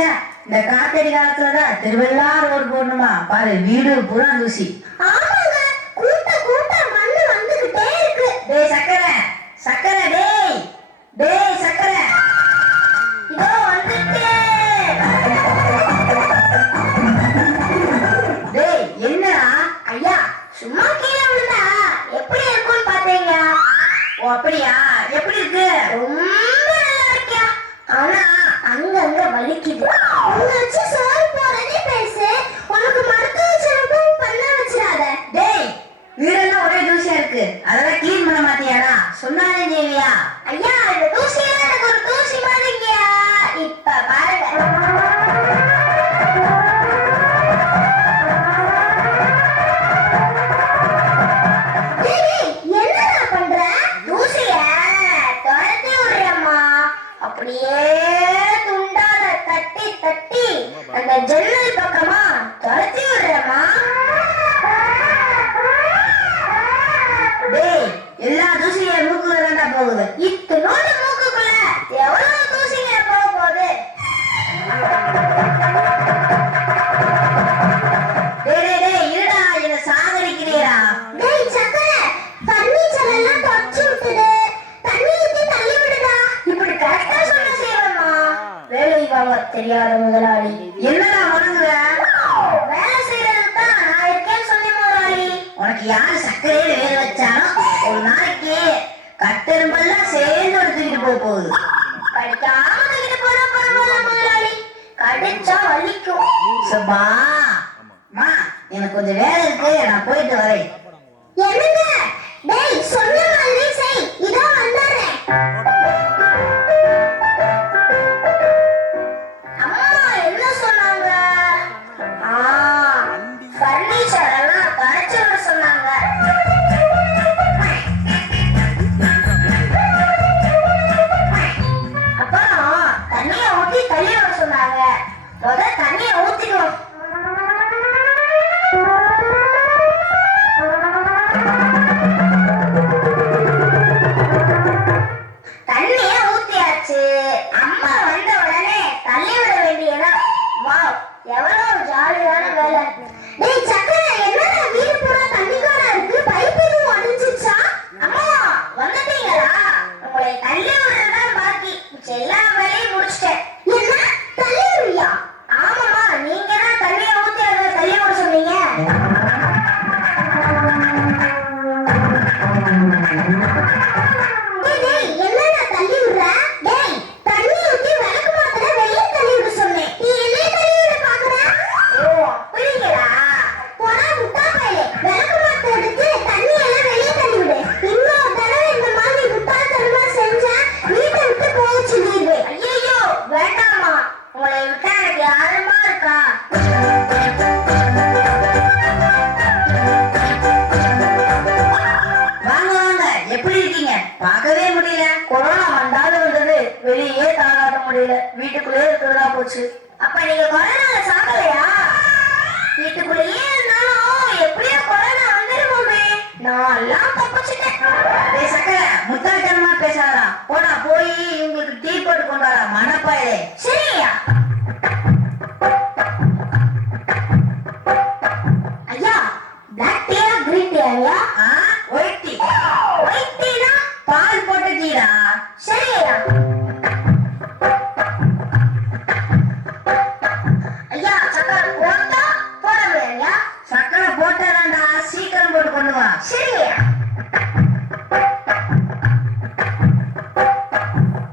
இந்த காத்தடி காலத்துலதான் திருவெல்லாம் ரோடு போடணுமா பாரு, வீடு பூரா தூசி. ஆமாங்க, கூட்ட கூட்ட மண்ணு வந்துகிட்டே இருக்கு. டேய் சக்கரை சக்கரை, டேய் டேய் சக்கரை, இதோ வந்துட்டேன். டேய் என்னடா? ஐயா, சும்மா கீழே விழுந்தா எப்படி இருக்கும்னு பாத்தீங்க? ஓ அப்படியா, எப்படி இருக்கு? ரொம்ப நல்லா இருக்கியா, ஆனா அங்கங்க வலிக்குது. உங்க வச்சு சோறு போறதே பேசு, உனக்கு மருத்துவ செலவும் பண்ண வச்சிடாத. டேய் வீடெல்லாம் ஒரே தூசியா இருக்கு, அதெல்லாம் கிளீன் பண்ண மாட்டியாடா? சொன்னாலே தேவியா? ஐயா, இந்த தூசியெல்லாம் எனக்கு ஒரு தூசி மாதிரிங்கயா. இப்ப பாருங்க. என்னடா பண்ற? தூசிய துரத்தி விடுறம்மா. அப்படியே துண்டால தட்டி தட்டி அந்த ஜன்னல் பக்கமா துரத்தி விடுறம்மா. டேய் எல்லா தூசியும் என் மூக்குல தான்டா போகுது. இத்தனோட மூக்குக்குள்ள எவ்வளவு தூசிங்க போக போகுது? டேய் டேய் டேய் இருடா, என்ன சாகடிக்கிறீரா? டேய் சக்கரை, ஃபர்னிச்சர் எல்லாம் தொடச்சு விட்டுடு, தண்ணி ஊத்தி தள்ளி விடுடா. இப்படி கரெக்டா சொன்ன செய்வமா. வேலை வாங்க தெரியாத முதலாளி. என்னடா வணங்குற? வேலை செய்யறதுக்கு தான் நான் இருக்கேன்னு சொன்னேன் முதலாளி. உனக்கு யாரு சக்கரையில வேக வச்சாலும் ஒரு நாளைக்கு கட்டெரும்பெல்லாம் சேர்ந்து எடுத்துக்கிட்டு போக போகுது. படிக்காம தூக்கிட்டு போனா பரவாயில்ல முதலாளி, கடிச்சா வலிக்கும். சபா மா, எனக்கு கொஞ்சம் வேலை இருக்கு, நான் போயிட்டு வரேன். என்னங்க? டேய் சொன்ன மாதிரி செய், இதோ வந்துறேன். அம்மா என்ன சொன்னாங்க? ஃபர்னிச்சர் எல்லாம் கரைச்சு விட சொன்னாங்க. அப்புறம் தண்ணிய ஊத்தி தள்ளி விட சொன்னாங்க. முதல்ல தண்ணிய ஊத்திக்கணும். தண்ணிய ஊத்தியாச்சு. அம்மா வந்த உடனே தள்ளி விட வேண்டியதா. வாவ், எவ்வளவு ஜாலியான வேலை. டேய் சக்கரை, என்னடா வீடு பூரா தண்ணிக்காரா இருக்கு? பைப் எதுவும் உடைஞ்சிச்சா? அம்மா வந்துட்டீங்களா? உங்களை தள்ளி விடுறதுதான் பாக்கி, எல்லா வேலையும் முடிச்சிட்டேன். என்ன தள்ளி விடுறியா? ஆமாம்மா, நீங்க தான் தண்ணிய ஊத்தி அதை தள்ளி விட சொன்னீங்க. என்னடா தள்ளி விடுற? டேய் தண்ணி ஊத்தி விளக்கு மாத்திர வெளியே தள்ளி விட சொன்னேன், நீ என்ன தள்ளி விட பாக்குற? ஓ அப்படிங்களா? போடா முட்டா பயலே, விளக்கு மாத்திர எடுத்து தண்ணி எல்லாம் வெளியே தள்ளி விடு. இன்னொரு தடவை இந்த மாதிரி முட்டாள்தனமா செஞ்சா வீட்டை விட்டு போக சொல்லிடுவேன். ஐயோ வேண்டாமா, உங்களை விட்டா எனக்கு யாருமா இருக்கா? வாங்க வாங்க, எப்படி இருக்கீங்க? பார்க்கவே முடியல. கொரோனா வந்தாலும் வந்தது, வெளியே தாளாட்ட முடியல, வீட்டுக்குள்ளே இருக்கிறதா போச்சு. அப்ப நீங்க கொரோனால சாகலையா? வீட்டுக்குள்ளேயே இருந்தாலும் எப்படியோ கொரோனா வந்துருவோமே. நான் எல்லாம் தப்பிச்சிட்டேன். டேய் சக்கரை, முட்டாள்தனமா பேசாதடா. போடா, போய் உங்களுக்கு டீ போட்டு கொண்டு வரா மனப்பாயிலே. சரியா? ஐயா, பிளாக் டீயா கிரீன் டீ ஐயா? White tea. ஒயிட் டீனா? பால் போட்டு டீடா. சரியா? ஐயா, சக்கரை போட்டா போட முடியா? சக்கரை போட்டாதான்டா, சீக்கிரம் போட்டு கொண்டு வா. சரியா?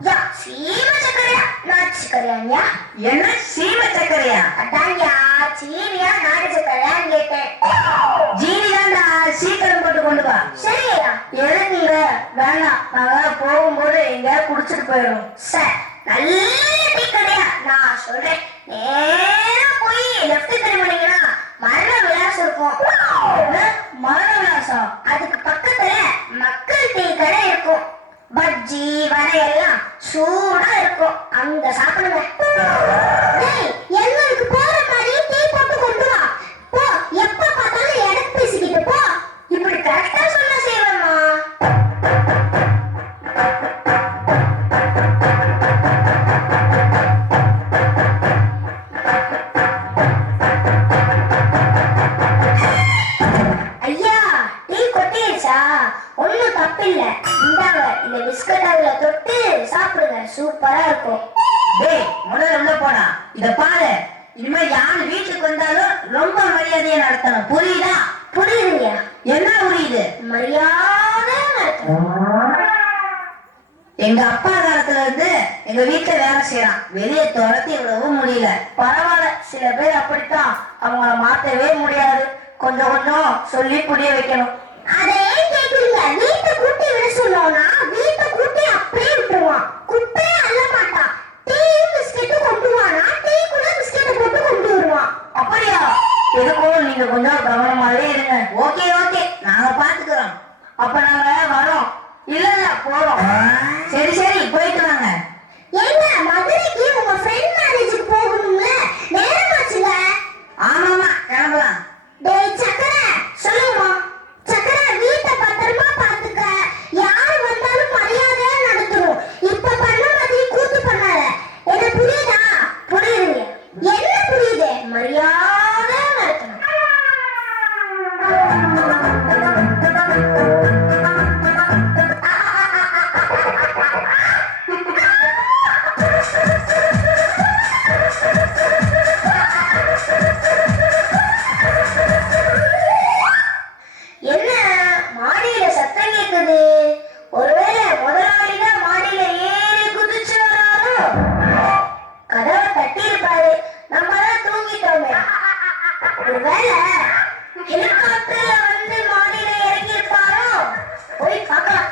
யா, சீம சக்கரையா நாட்டு சக்கரையா? என்ன சீம சக்கரையா? அதான்யா, சீனியா நாட்டு சக்கரையான்னு கேட்டேன். ஜீனி தான்டா, சீக்கிரம் போட்டு கொண்டு வா. சரியா? எதுக்குங்க? வேணாம், நாங்க போகும்போது எங்கேயாவது குடிச்சிட்டு போயிடும். சார், நல்ல டீ கடையா? நான் சொல்றேன், நேரா போய் லெஃப்ட் திரும்பினீங்கன்னா மரண விலாசம் இருக்கும். மரண விலாசம்? அதுக்கு பக்கத்துல மக்கள் டீ கடை இருக்கும். பஜ்ஜி வடை எல்லாம் சூடா இருக்கும், அங்க சாப்பிடுங்க. டேய், எங்களுக்கு போற மாதிரி டீ போட்டு கொண்டு வா. போ, எப்ப பார்த்தாலும் எடக்கு பேசிக்கிட்டு போ. இப்படி கரெக்டா சொன்ன செய்வேம்மா. இத பாரு, இனிமே யாரு வீட்டுக்கு வந்தாலும் ரொம்ப மரியாதையா நடத்தணும், புரியுதா? புரியுதுங்க. என்ன புரியுது? மரியாதை நடத்தணும். எங்க அப்பா காலத்துல இருந்து எங்க வீட்டுல வேலை செய்யறான், வெளியே துரத்தி விடவும் முடியல. பரவாயில்ல, சில பேர் அப்படித்தான், அவங்கள மாத்தவே முடியாது. கொஞ்சம் கொஞ்சம் சொல்லி புரிய வைக்கணும். அதை ஏன் கேக்குறீங்க? வீட்டை கூட்டி விட சொன்னோம்னா வீட்டை கூட்டி அப்படியே விட்டுருவான். குப்பையே அள்ள மாட்டான். டீயும் பிஸ்கெட்டும் கொண்டு வானா டீக்குள்ள பிஸ்கெட்டை போட்டு கொண்டு வருவான். அப்படியா? எதுக்கும் நீங்க கொஞ்சம் கவனமாவே இருங்க. ஓகே ஓகே, நாங்க பாத்துக்கிறோம். அப்ப நாங்க வரோம். இல்ல இல்ல, போறோம். சரி சரி, போயிட்டு வாங்க. ஏங்க, மதுரைக்கு உங்க ஃப்ரெண்ட் மேரேஜுக்கு போகணும்ல, நேரமாச்சுங்க. ஆமாமா, கிளம்பலாம். டேய் சக்கரை, சொல்லுமா சக்கரை, வீட்டை பத்திரமா பாத்துக்க. யாரு வந்தாலும் மரியாதையா நடத்தணும். இப்ப பண்ண மாதிரி கூத்து பண்ணாத. என்ன புரியுதா? புரியுதுங்க. என்ன புரியுது? மரியாதை நடத்தணும். என்ன மாடியில சத்தம் கேக்குது? ஒருவேளை முதலாளி தான் மாடியில ஏறி குதிச்சு வராரோ? கதவை தட்டி இருப்பாரு, நம்ம தான் தூங்கிட்டோமே. ஒருவேளை ஹெலிகாப்டர்ல வந்து மாடியில இறங்கி இருப்பாரோ? போய் பார்க்கலாம்.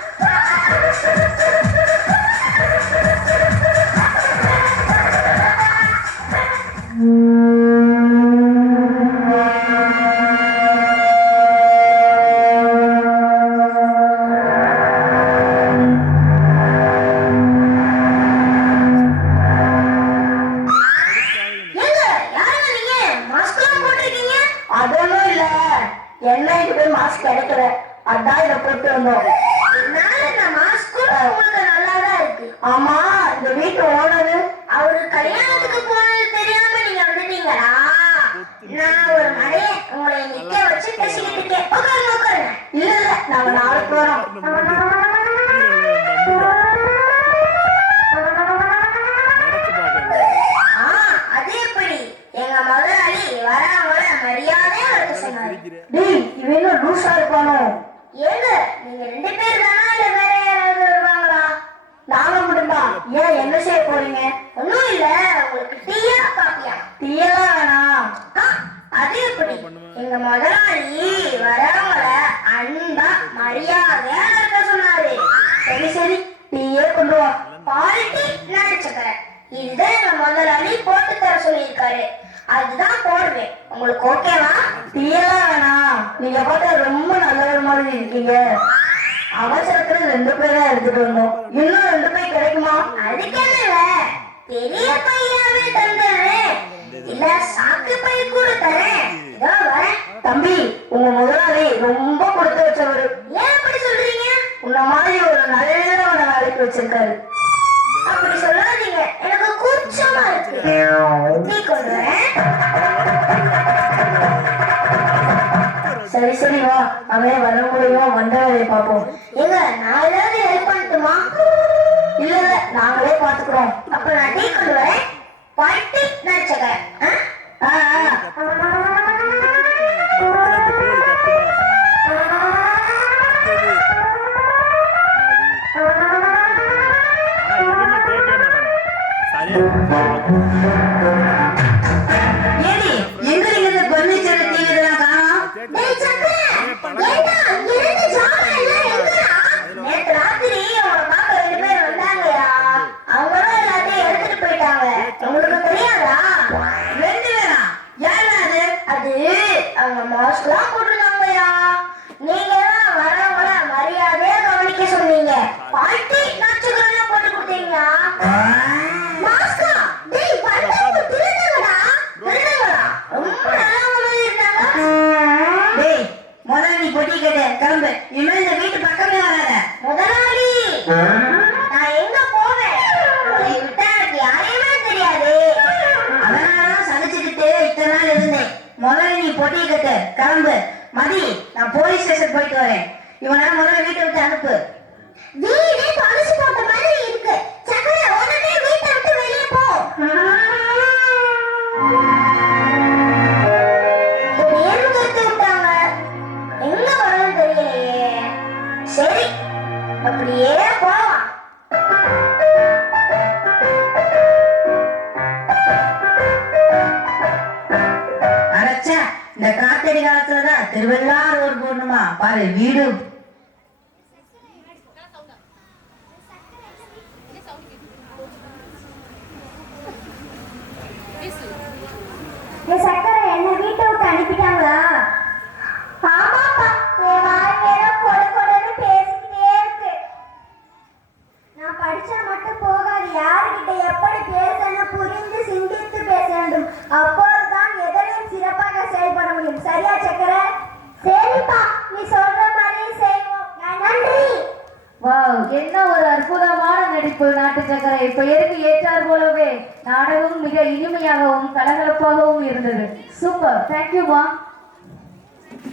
அதெல்லாம் இல்ல, என்னைக்கு போய் மாஸ்க் கிடைக்கல, அதான் இதை போட்டு வந்தோம். ஆமா, இந்த வீட்டு ஓனரு அவரு கல்யாணத்துக்கு போனது தெரியாம நீங்க வந்துட்டீங்களா? நான் ஒரு மடைய உங்களை நிக்க வச்சு பேசிக்கிட்டு இருக்கேன். உட்காருங்க உட்காருங்க. இல்ல இல்ல, நாங்க நாளைக்கு வரோம். அது எப்படி? எங்க முதலாளி வரவங்கள மரியாதையா இருக்க சொன்னாரு. டேய், இவன் என்ன லூசா இருப்பானோ? ஏங்க, நீங்க 2 பேர் தானா இல்ல வேற யாராவது வருவாங்களா? நாங்க மட்டும்தான். ஏன், என்ன செய்ய போறீங்க? ஒண்ணும் இல்ல, உங்களுக்கு டீயா காப்பியா? டீயெல்லாம் வேணாம். அது எப்படி? எங்க முதலாளி வரவங்கள அன்பா மரியாதையா இருக்க சொன்னாரு. சரி சரி, டீயே கொண்டு வா. பால்டி நடிச்சுக்கிறேன். இதுதான் எங்க முதலாளி போட்டு தர சொல்லியிருக்காரு. அதுதான் போடுவேன். உங்களுக்கு ஓகேவா? டீயெல்லாம் வேணாம். நீங்க பார்த்தா ரொம்ப நல்லவர் மாதிரி இருக்கீங்க. அவசரத்துல 2 பேரா எடுத்துட்டு வந்தோம். இன்னும் 2 பை கிடைக்குமா? அதுக்கு என்னங்க, பெரிய பையாவே தந்துடுறேன். இல்ல சாக்கு பை கூட தரேன். இதோ வரேன். தம்பி, உங்க முதலாளி ரொம்ப கொடுத்து வச்சவரு. ஏன் அப்படி சொல்றீங்க? உன்ன மாதிரி ஒரு நல்லவனை வேலைக்கு வச்சிருக்காரு. அப்படி சொல்லாதீங்க, எனக்கு கூச்சமா இருக்கு. டீ கொண்டு வரேன். சரி சரி, வா. அவன் வர முடியும், வந்த வேலையை பார்ப்போம். ஏங்க, நான் ஏதாவது ஹெல்ப் பண்ணட்டுமா? இல்ல இல்ல, நாங்களே பாத்துக்கிறோம். அப்ப நான் டீ கொண்டு வரேன். பால்டி நடிச்சுக்கிறேன். ஏடி, எங்க இருந்து பர்னிச்சர் டிவி இதெல்லாம் காணோம்? டேய் சக்கரை, ஏண்டா இங்க இருந்து ஜாமான் எல்லாம் எங்கடா? நேத்து ராத்திரி அவங்க பாப்பா 2 பேர் வந்தாங்கயா. அவங்களும் எல்லாத்தையும் எடுத்துட்டு போயிட்டாங்க. உங்களுக்கு தெரியாதா? 2 பேரா? யாரா அது? அது அவங்க மாஸ்க்லாம் போட்டுருந்தாங்கயா. நீங்க தான் வரவங்கள மரியாதையா கவனிக்க சொன்னீங்க. பால்டி நச்சுக்கலாம் போட்டு கொடுத்தீங்களா? மாஸ்கா? டேய் வந்தவங்க திருடங்கடா. திருடங்களா? ரொம்ப நல்லவங்களா இருந்தாங்க. டேய், முதல்ல நீ பொட்டி கேட்ட கிளம்பு. இனிமே இந்த வீட்டு பக்கமே வராத. முதலாளி, நான் எங்க போவேன்? உங்களை விட்டா எனக்கு யாரையுமே தெரியாது. அதனாலதான் சகிச்சுக்கிட்டு இத்தனை நாள் இருந்தேன். முதல்ல நீ பொட்டி கேட்ட கிளம்பு. மதி, நான் போலீஸ் ஸ்டேஷன் போயிட்டு வரேன். இவனை முதல்ல வீட்டை விட்டு அனுப்பு. வீடே பழுசு போட்ட மாதிரி இருக்கு. சக்கரை, உடனே வீட்டை விட்டு வெளியே போ. இந்த காத்தடி காலத்துலதான் திருவள்ளார் ரோடு போடணுமா பாரு வீடு. சக்கரை என்ன வீட்டை விட்டு அனுப்பிட்டாங்களா? ஆமாப்பா, என் வாய் வேற கொடு கொடுன்னு பேசிக்கிட்டே இருக்கு. நான் படிச்சா மட்டும் போகாது, யாருகிட்ட எப்படி பேசணும் புரிந்து சிந்தித்து பேச வேண்டும். அப்போதுதான் எதிலையும் சிறப்பாக செயல்பட முடியும். சரியா சக்கரை? சரிப்பா, நீ சொல்ற மாதிரி செய்வோம். நன்றி. வாவ், என்ன ஒரு அற்புதமான நடிப்பு நாட்டு சக்கரை. பெயருக்கு ஏற்றார் போலவே நாடகம் மிக இனிமையாகவும் கலகலப்பாகவும் இருந்தது. சூப்பர், தேங்க்யூ மா.